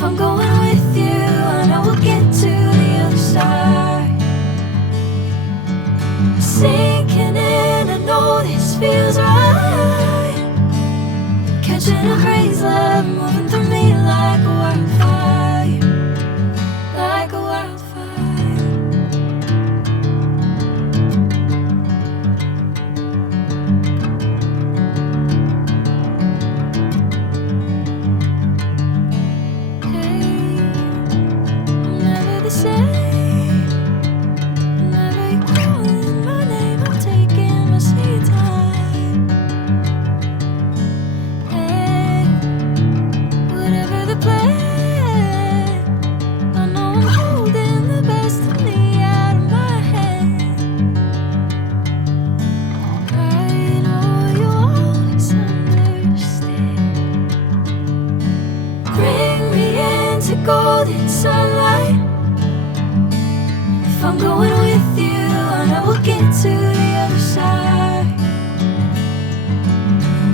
If I'm going with you, I know we'll get to the other side. Sinking in, I know this feels right. Catching a crazy love, moving through me like a wildfire, like a wildfire. Hey, I'm never the same. Whenever you're calling my name, I'm taking my sweet time. Hey, whatever the plan, I know I'm holding the best of me out of my hand. I know you'll always understand. Bring me into golden sunlight. If I'm going with you, I know we'll get to the other side.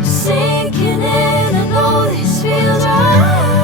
Sinking in, I know this feels right.